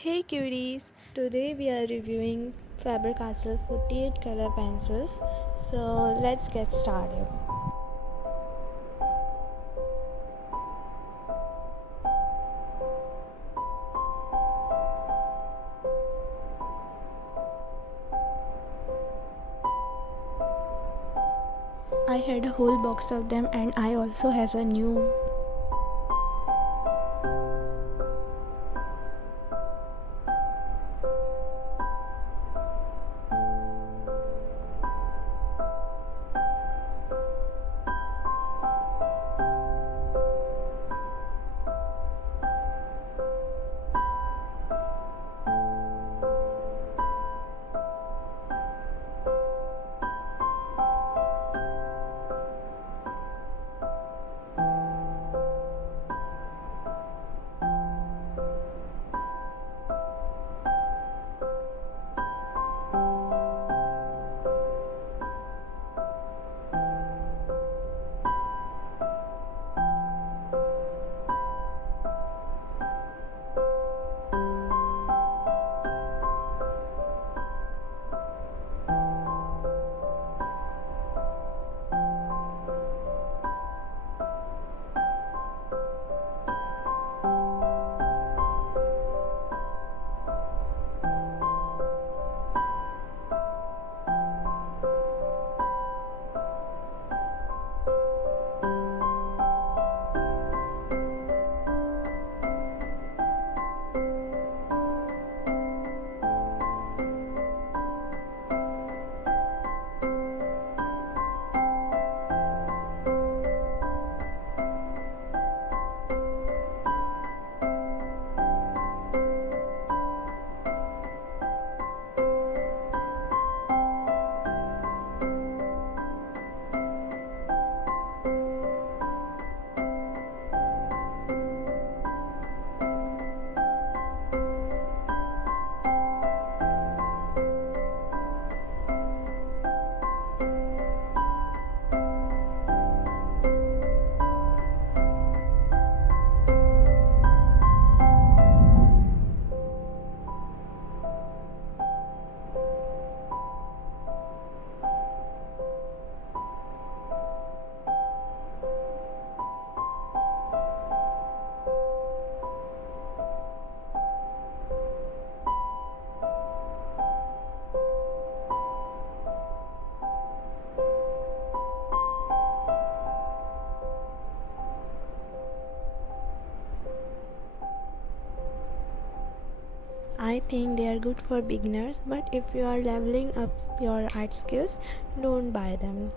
Hey cuties! Today we are reviewing Faber Castell 48 color pencils. So let's get started. I had a whole box of them and I also has a new. I think they are good for beginners, but if you are leveling up your art skills, don't buy them.